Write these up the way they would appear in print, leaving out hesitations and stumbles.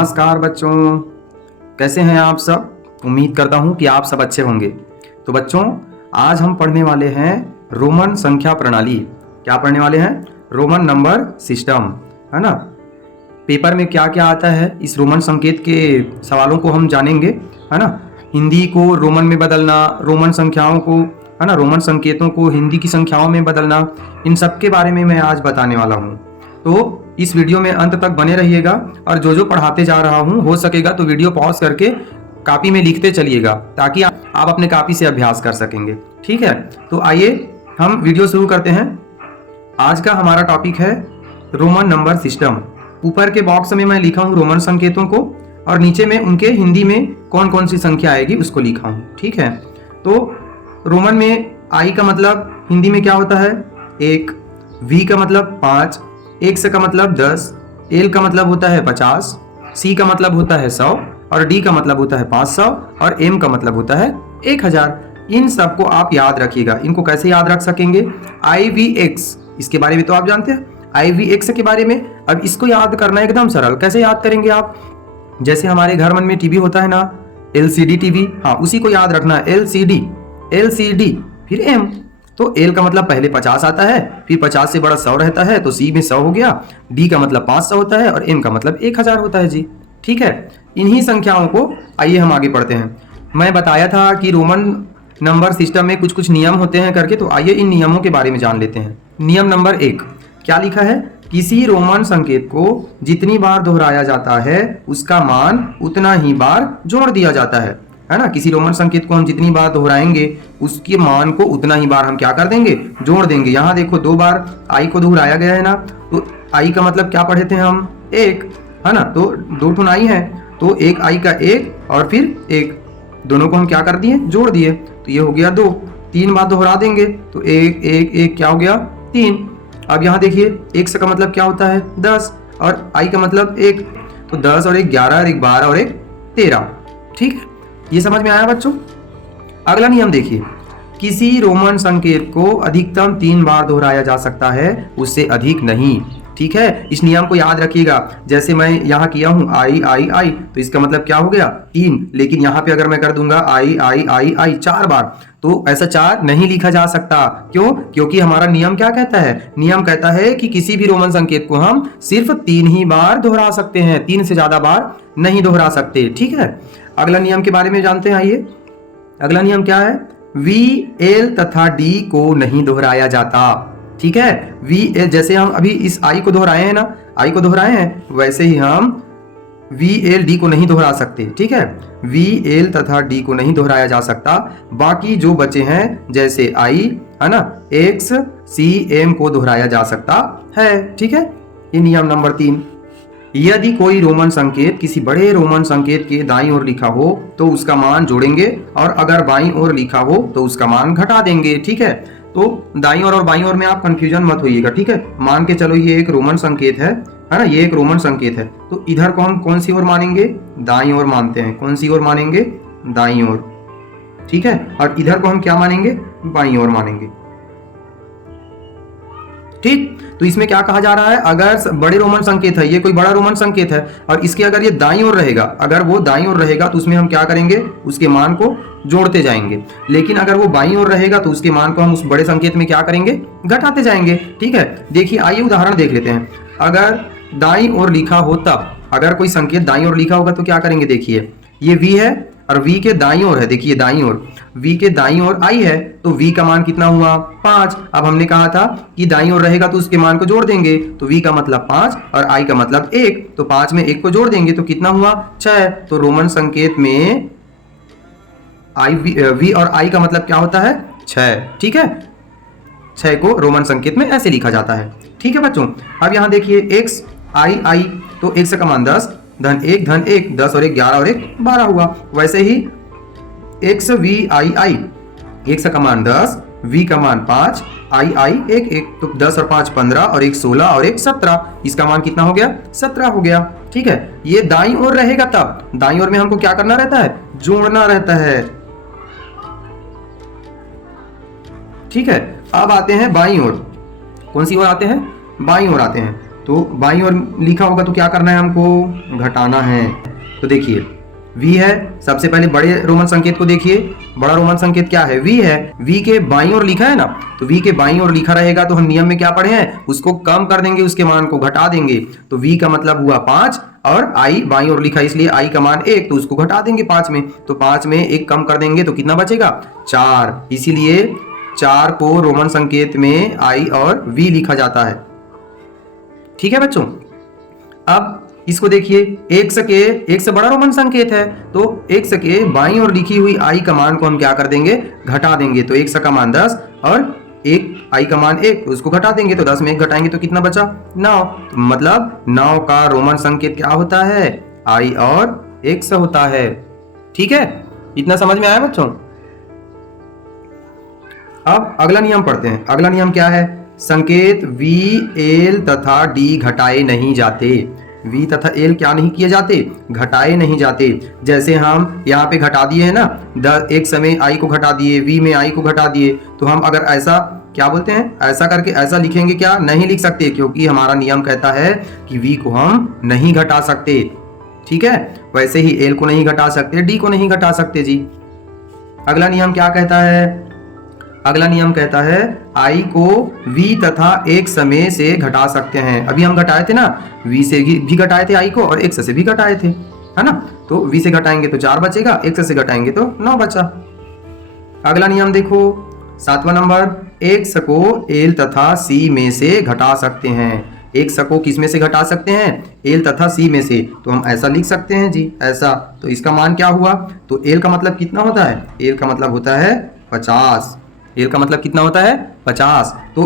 नमस्कार बच्चों, कैसे हैं आप सब। उम्मीद करता हूं कि आप सब अच्छे होंगे। तो बच्चों, आज हम पढ़ने वाले हैं रोमन संख्या प्रणाली। क्या पढ़ने वाले हैं? रोमन नंबर सिस्टम, है ना। पेपर में क्या क्या आता है, इस रोमन संकेत के सवालों को हम जानेंगे, है ना। हिंदी को रोमन में बदलना, रोमन संख्याओं को, है ना, रोमन संकेतों को हिंदी की संख्याओं में बदलना, इन सब के बारे में मैं आज बताने वाला हूँ। तो इस वीडियो में अंत तक बने रहिएगा और जो जो पढ़ाते जा रहा हूँ हो सकेगा तो वीडियो पॉज करके कॉपी में लिखते चलिएगा ताकि आप अपने कॉपी से अभ्यास कर सकेंगे। ठीक है, तो आइए हम वीडियो शुरू करते हैं। आज का हमारा टॉपिक है रोमन नंबर सिस्टम। ऊपर के बॉक्स में मैं लिखा हूँ रोमन संकेतों को और नीचे में उनके हिंदी में कौन कौन सी संख्या आएगी उसको लिखा हूँ। ठीक है, तो रोमन में आई का मतलब हिंदी में क्या होता है? 1, वी का मतलब 5, एक्स का मतलब 10, एल का मतलब होता है 50, सी का मतलब होता है 100 और डी का मतलब होता है 500 और एम का मतलब होता है 1000। इन सबको आप याद रखिएगा। इनको कैसे याद रख सकेंगे? IVX, इसके बारे में तो आप जानते हैं IVX के बारे में। अब इसको याद करना एकदम सरल। कैसे याद करेंगे आप? जैसे हमारे घर मन में टीवी होता है ना, LCD टीवी, हाँ उसी को याद रखना है। LCD फिर M। तो एल का मतलब पहले 50 आता है, फिर 50 से बड़ा 100 रहता है तो सी में 100 हो गया, डी का मतलब 500 होता है और एम का मतलब 1000 होता है जी। ठीक है, इन्हीं संख्याओं को आइए हम आगे पढ़ते हैं। मैं बताया था कि रोमन नंबर सिस्टम में कुछ कुछ नियम होते हैं करके, तो आइए इन नियमों के बारे में जान लेते हैं। नियम नंबर 1 क्या लिखा है? किसी रोमन संकेत को जितनी बार दोहराया जाता है उसका मान उतना ही बार जोड़ दिया जाता है ना। किसी रोमन संकेत को हम जितनी बार दोहराएंगे उसके मान को उतना ही बार हम क्या कर देंगे? जोड़ देंगे। यहाँ देखो 2 बार आई को दोहराया गया है ना, तो आई का मतलब क्या पढ़े थे हम? 1, है ना। तो 2 ठुन आई है तो एक आई का 1 और फिर 1, दोनों को हम क्या कर दिए? जोड़ दिए। तो ये हो गया 2। 3 बार दोहरा देंगे तो 1 1 1 क्या हो गया? 3। अब यहाँ देखिए एक्स का मतलब क्या होता है? 10 और आई का मतलब 1, तो 10 और 1 11 और 1 12 और 1 13। ठीक है, ये समझ में आया बच्चों? अगला नियम देखिए, किसी रोमन संकेत को अधिकतम 3 बार दोहराया जा सकता है, उससे अधिक नहीं। ठीक है, इस नियम को याद रखिएगा। जैसे मैं यहाँ किया हूँ आई, तो इसका मतलब क्या हो गया? 3। लेकिन यहाँ पे अगर मैं कर दूंगा आई 4 बार तो ऐसा 4 नहीं लिखा जा सकता। क्यों? क्योंकि हमारा नियम क्या कहता है? नियम कहता है कि किसी भी रोमन संकेत को हम सिर्फ 3 ही बार दोहरा सकते हैं, 3 से ज्यादा बार नहीं दोहरा सकते। ठीक है, अगला नियम के बारे में जानते हैं। आइए, अगला नियम क्या है? वी, एल तथा डी को नहीं दोहराया जाता। ठीक है, वी एल, जैसे हम अभी इस आई को दोहराए हैं ना, आई को दोहराए हैं, वैसे ही हम वी एल डी को नहीं दोहरा सकते। ठीक है, वी एल तथा डी को नहीं दोहराया जा सकता। बाकी जो बचे हैं जैसे आई, है ना, एक्स, सी, एम को दोहराया जा सकता है। ठीक है, ये नियम नंबर 3। यदि कोई रोमन संकेत किसी बड़े रोमन संकेत के दाईं ओर लिखा हो तो उसका मान जोड़ेंगे और अगर बाईं ओर लिखा हो तो उसका मान घटा देंगे। ठीक है, तो दाईं ओर और बाईं ओर में आप कंफ्यूजन मत होइएगा। ठीक है, मान के चलो ये एक रोमन संकेत है ना, ये एक रोमन संकेत है, तो इधर को हम कौन सी ओर मानेंगे? दाईं ओर मानते हैं। कौन सी ओर मानेंगे? दाईं ओर। ठीक है, और इधर को हम क्या मानेंगे? बाईं ओर मानेंगे। ठीक, तो इसमें क्या कहा जा रहा है? अगर बड़े रोमन संकेत है, ये कोई बड़ा रोमन संकेत है और इसके अगर ये दाईं ओर रहेगा, अगर वो दाईं ओर रहेगा तो उसमें हम क्या करेंगे? उसके मान को जोड़ते जाएंगे। लेकिन अगर वो बाईं ओर रहेगा तो उसके मान को हम उस बड़े संकेत में क्या करेंगे? घटाते जाएंगे। ठीक है, देखिए आइए उदाहरण देख लेते हैं। अगर दाईं ओर लिखा हो तब, अगर कोई संकेत दाईं ओर लिखा होगा तो क्या करेंगे? देखिए ये वी है और वी के दाईं ओर है, देखिए दाईं ओर, v के दाईं ओर आई है तो v का मान कितना हुआ? 5। अब हमने कहा था कि दाईं ओर रहेगा तो उसके मान को जोड़ देंगे, तो v का मतलब 5 और i का मतलब 1, तो 5 में 1 को जोड़ देंगे तो कितना हुआ? 6। तो रोमन संकेत में v और i का मतलब क्या होता है? 6। ठीक है, 6 को रोमन संकेत में ऐसे लिखा जाता है। ठीक है बच्चों, अब यहाँ देखिए x i, तो x का मान 10, धन 1 10 और 1 11 और 1 12 हुआ। वैसे ही एक्स वी आई, एक्स का मान 10, v का मान 5, आई 1 तो 10 और 5 15 और 1 16 और 1 17, इसका मान कितना हो गया? 17 हो गया। ठीक है, ये दाईं ओर रहेगा तब दाईं ओर में हमको क्या करना रहता है? जोड़ना रहता है। ठीक है, अब आते हैं बाईं ओर। कौन सी ओर आते हैं? बाईं ओर आते हैं। तो बाईं ओर लिखा होगा तो क्या करना है हमको, घटाना है। तो देखिए v है, सबसे पहले बड़े रोमन संकेत को देखिए, बड़ा रोमन संकेत क्या है, v है, v के बाईं ओर लिखा है ना, तो v के बाईं ओर लिखा रहेगा तो हम नियम में क्या पढ़े हैं, उसको कम कर देंगे, उसके मान को घटा देंगे। तो v का मतलब हुआ 5 और i बाईं ओर लिखा है इसलिए i का मान 1, तो उसको घटा देंगे 5 में, तो 5 में 1 कम कर देंगे तो कितना बचेगा, 4। इसीलिए 4 को रोमन संकेत में i और v लिखा जाता है। ठीक है बच्चों, अब इसको देखिए, एक से बड़ा रोमन संकेत है, तो एक के बाईं ओर लिखी हुई i का मान को हम क्या कर देंगे, घटा देंगे। तो एक का मान 10 और एक i का मान 1, उसको घटा देंगे, तो 10 में 1 घटाएंगे तो कितना बचा, 9। तो मतलब 9 का रोमन संकेत क्या होता है, i और 1 होता है। ठीक है, इतना समझ में आया बच्चों। अब अगला नियम पढ़ते हैं। अगला नियम क्या है, संकेत v, l तथा d घटाए नहीं जाते। v तथा l क्या नहीं किए जाते, घटाए नहीं जाते। जैसे हम यहाँ पे घटा दिए है ना, एक समय i को घटा दिए, v में i को घटा दिए, तो हम अगर ऐसा क्या बोलते हैं, ऐसा करके ऐसा लिखेंगे, क्या नहीं लिख सकते, क्योंकि हमारा नियम कहता है कि v को हम नहीं घटा सकते। ठीक है, वैसे ही l को नहीं घटा सकते, d को नहीं घटा सकते जी। अगला नियम क्या कहता है, अगला नियम कहता है i को v तथा एक समय से घटा सकते हैं। अभी हम घटाए थे ना, v से भी घटाए थे i को और x से भी घटाए थे, है ना। तो v से घटाएंगे तो 4 बचेगा, x से घटाएंगे तो 9 बचा। अगला नियम देखो, 7वां नंबर, x को l तथा c में से घटा सकते हैं। x को किस में से घटा सकते हैं, l तथा c में से। तो हम ऐसा लिख सकते हैं जी, ऐसा। तो इसका मान क्या हुआ, तो l का मतलब कितना होता है, l का मतलब होता है 50। l का मतलब कितना होता है, 50। तो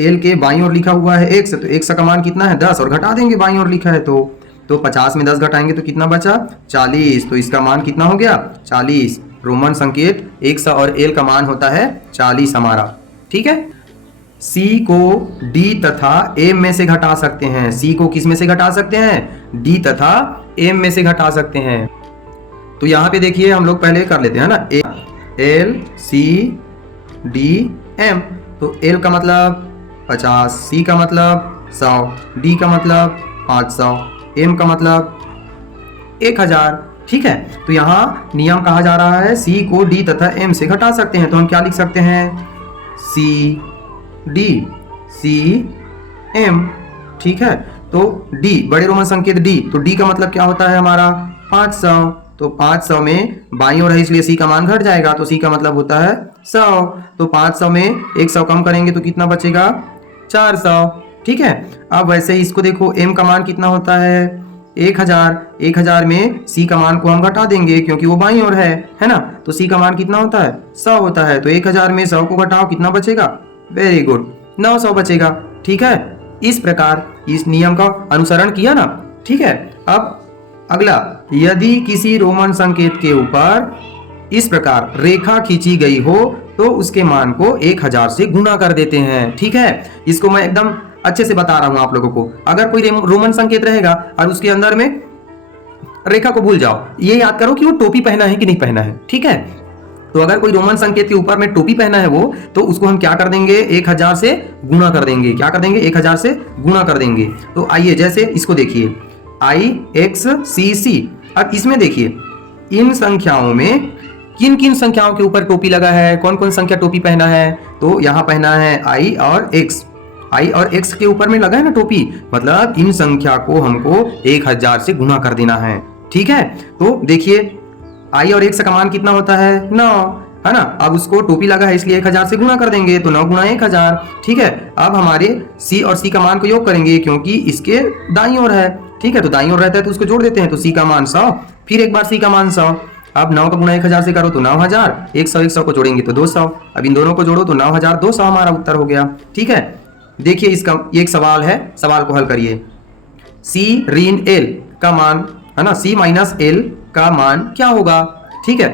l के बाईं ओर लिखा हुआ है x, तो x का मान कितना है, 10, और घटा देंगे, बाईं ओर लिखा है तो 50 में 10 घटाएंगे तो कितना बचा, 40। तो इसका मान कितना हो गया, 40। रोमन संकेत x और l का मान होता है 40 हमारा। ठीक है, c को d तथा m में से घटा सकते हैं। c को किस में से घटा सकते हैं, d तथा m में से घटा सकते हैं। तो यहाँ पे देखिए, हम लोग पहले कर लेते हैं ना, l c d m। तो l का मतलब 50, c का मतलब 100, d का मतलब 500, m का मतलब 1000। ठीक है, तो यहाँ नियम कहा जा रहा है c को d तथा m से घटा सकते हैं। तो हम क्या लिख सकते हैं, c d c m। ठीक है, तो d बड़े रोमन संकेत d, तो d का मतलब क्या होता है हमारा 500। तो 500 में बाईं ओर है इसलिए c का मान घट जाएगा, तो c का मतलब होता है 100। तो 500 में 100 कम करेंगे तो कितना बचेगा, 400। ठीक है, अब वैसे ही इसको देखो, m का मान कितना होता है, 1000। 1000 में c का मान को हम घटा देंगे क्योंकि वो बाईं ओर है ना। तो c का मान कितना होता है, 100 होता है। तो 1000 में 100 को घटाओ, कितना बचेगा, वेरी गुड, 900 बचेगा। ठीक है, इस प्रकार इस नियम का अनुसरण किया ना। ठीक है, अब अगला, यदि किसी रोमन संकेत के ऊपर इस प्रकार रेखा खींची गई हो तो उसके मान को 1000 से गुणा कर देते हैं। ठीक है, इसको मैं एकदम अच्छे से बता रहा हूं आप लोगों को। अगर कोई रोमन संकेत रहेगा और उसके अंदर में रेखा को भूल जाओ, ये याद करो कि वो टोपी पहना है कि नहीं पहना है। ठीक है, तो अगर कोई रोमन संकेत के ऊपर में टोपी पहना है वो, तो उसको हम क्या कर देंगे, 1000 से गुणा कर देंगे। क्या कर देंगे, 1000 से गुणा कर देंगे। तो आइए, जैसे इसको देखिए, IXCC। अब इसमें देखिए, इन संख्याओं में किन किन संख्याओं के ऊपर टोपी लगा है, कौन कौन संख्या टोपी पहना है। तो यहाँ पहना है I और X के ऊपर में लगा है ना टोपी, मतलब इन संख्या को हमको 1000 से गुणा कर देना है। ठीक है, तो देखिए I और X का मान कितना होता है, 9, है ना। अब उसको टोपी लगा है इसलिए 1000 से गुणा कर देंगे, तो 9 गुणा 1000। ठीक है, अब हमारे C और C का मान को योग करेंगे क्योंकि इसके दाईं ओर है। ठीक है, तो दाईं ओर रहता है तो उसको जोड़ देते हैं, तो C का मान 100, फिर एक बार C का मान 100। अब 9 का गुणा 1000 से करो तो 9000, 100 को जोड़ेंगे तो 200। अब इन दोनों को जोड़ो तो 9200 हमारा उत्तर हो गया। ठीक है, देखिए इसका एक सवाल है, सवाल को हल करिए। C ऋण L का मान, है ना, C माइनस L का मान क्या होगा। ठीक है,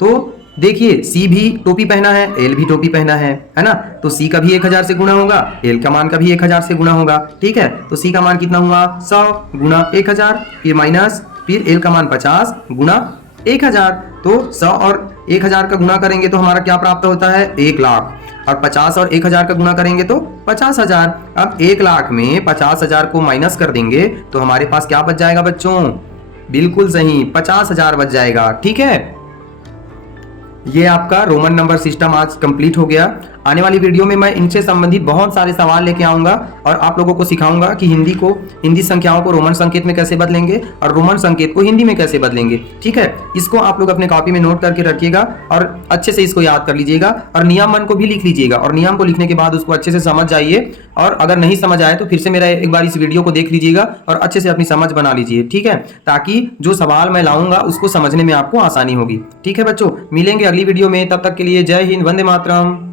तो देखिए C भी टोपी पहना है, L भी टोपी पहना है ना। तो C का भी 1000 से गुणा होगा, L का मान का भी 1000 से गुणा होगा। ठीक है, तो C का मान कितना हुआ, 100 गुणा 1000, फिर माइनस, फिर L का मान 50 गुणा 1000। तो 100 और 1000 का गुणा करेंगे तो हमारा क्या प्राप्त होता है, 1 लाख। और 50 और 1000 का गुणा करेंगे तो 50,000। अब 1 लाख में 50,000 को माइनस कर देंगे तो हमारे पास क्या बच जाएगा बच्चों? बिल्कुल सही, 50,000 बच जाएगा। ठीक है, ये आपका रोमन नंबर सिस्टम आज कंप्लीट हो गया। आने वाली वीडियो में मैं इनसे संबंधित बहुत सारे सवाल लेके आऊंगा और आप लोगों को सिखाऊंगा कि हिंदी संख्याओं को रोमन संकेत में कैसे बदलेंगे और रोमन संकेत को हिंदी में कैसे बदलेंगे। ठीक है, इसको आप लोग अपने कॉपी में नोट करके रखिएगा और अच्छे से इसको याद कर लीजिएगा और नियमन को भी लिख लीजिएगा और नियम को लिखने के बाद उसको अच्छे से समझ जाइए और अगर नहीं समझ आए तो फिर से मेरा एक बार इस वीडियो को देख लीजिएगा और अच्छे से अपनी समझ बना लीजिए। ठीक है, ताकि जो सवाल मैं लाऊंगा उसको समझने में आपको आसानी होगी। ठीक है बच्चों, मिलेंगे अगली वीडियो में, तब तक के लिए जय हिंद, वंदे मातरम।